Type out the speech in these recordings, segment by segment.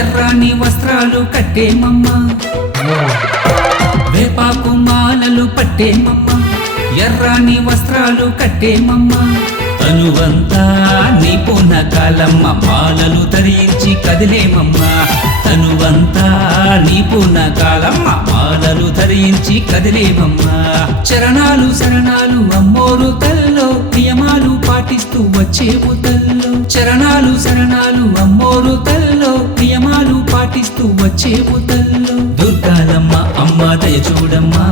ఎర్రాని వస్త్రాలు కట్టేమమ్మ. వేపాకు మాలలు పట్టేమమ్మ. ఎర్రాని వస్త్రాలు కట్టేమమ్మ. తనువంతా నిపుణ కాలమ్మ మాలలు ధరించి కదిలేమమ్మ. తనువంతా నిపుణ కాలమ్మ మాలలు ధరించి కదిలేమమ్మ. చరణాలు శరణాలు అమ్మోరు తల్లో నియమాలు పాటిస్తూ వచ్చేము తల్లో. చరణాలు శరణాలు అమ్మోరు తల్లో పాటిస్తూ వచ్చేవు తల్లో దుర్గాలమ్మ అమ్మ దయ చూడమ్మా.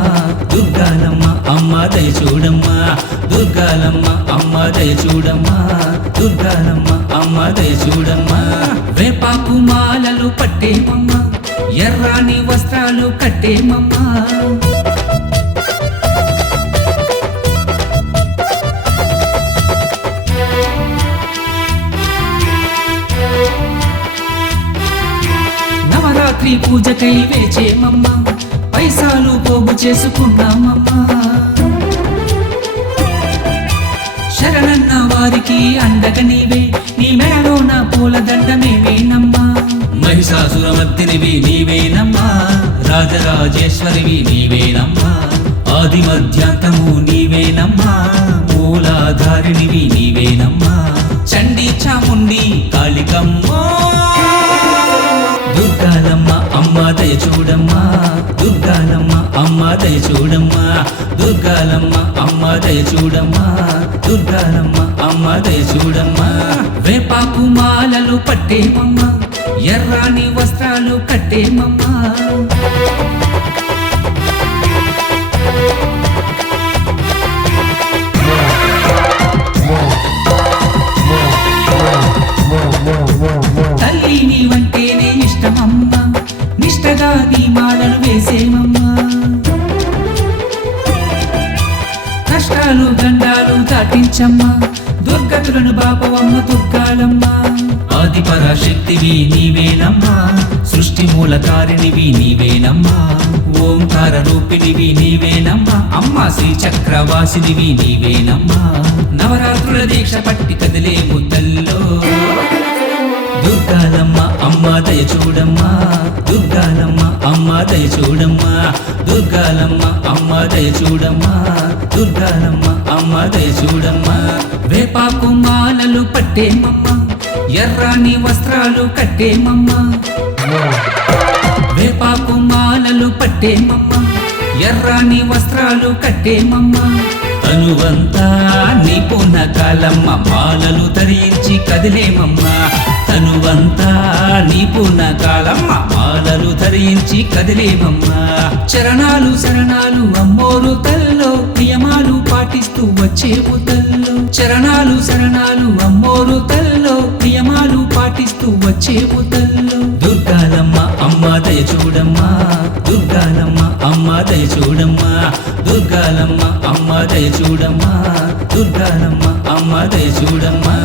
దుర్గాలమ్మ అమ్మ దయ చూడమ్మా. దుర్గాలమ్మ అమ్మ దయ చూడమ్మా. దుర్గాలమ్మ అమ్మ దయ చూడమ్మా. వేపాకు మాలలు పట్టేమమ్మా ఎర్రాని వస్త్రాలు కట్టేమమ్మా నవరాత్రి పూజకై వేచేమమ్మ. పైసాలు పోగు చేసుకున్నామమ్మా. శరణన్న వారికి అండగ నీవే నీ మెడలోన పూలదండమేవేనమ్మా మహిషాసురమర్దినివి నీవేనమ్మా రాజరాజేశ్వరివి నీవేనమ్మా ఆది మధ్యాంతము నీవేనమ్మా మూలాధారినివి నీవేనమ్మా. చూడమ్మా దుర్గాలమ్మ అమ్మ దయ చూడమ్మా దుర్గాలమ్మ అమ్మ దయ చూడమ్మా దుర్గాలమ్మ అమ్మ దయ చూడమ్మా. వేపాకు మాలలు పట్టేమమ్మా ఎర్రాని వస్త్రాలు కట్టేమమ్మా. దుర్గతులను బాపవమ్మ దుర్గాలమ్మా. ఆది పరాశక్తివి నీవేనమ్మా. సృష్టి మూలకారిణివి నీవేనమ్మా. ఓంకార రూపిణివి నీవేనమ్మా. అమ్మా శ్రీ చక్రవాసినివి నీవేనమ్మా. నవరాత్రుల దీక్ష పట్టిక చూడమ్మ దుర్గాలమ్మ అమ్మ దయ చూడమ్మా దుర్గాలమ్మ అమ్మ దయ చూడమ్మా. వేపాకు మాలలు పట్టేమమ్మ ఎర్రాని వస్త్రాలు కట్టేమమ్మ వేపాకు మాలలు పట్టేమమ్మ ఎర్రాని వస్త్రాలు కట్టేమమ్మ తనువంతా నిపుణ కాలమ్మ మాలలు ధరించి కదిలేమమ్మా తనువంతా నీ పూన కాలమ్మ. మాలలు ధరించి కదిలేమమ్మ చరణాలు శరణాలు అమ్మోరు తల్లో. నియమాలు పాటిస్తూ వచ్చేవు తల్లో. చరణాలు శరణాలు అమ్మోరు తల్లో. నియమాలు పాటిస్తూ వచ్చేవు తల్లో. దుర్గాలమ్మ అమ్మ దయ చూడమ్మా. దుర్గాలమ్మ అమ్మ దయ చూడమ్మా. దుర్గాలమ్మ అమ్మ దయ చూడమ్మా. దుర్గాలమ్మ అమ్మ దయ చూడమ్మా.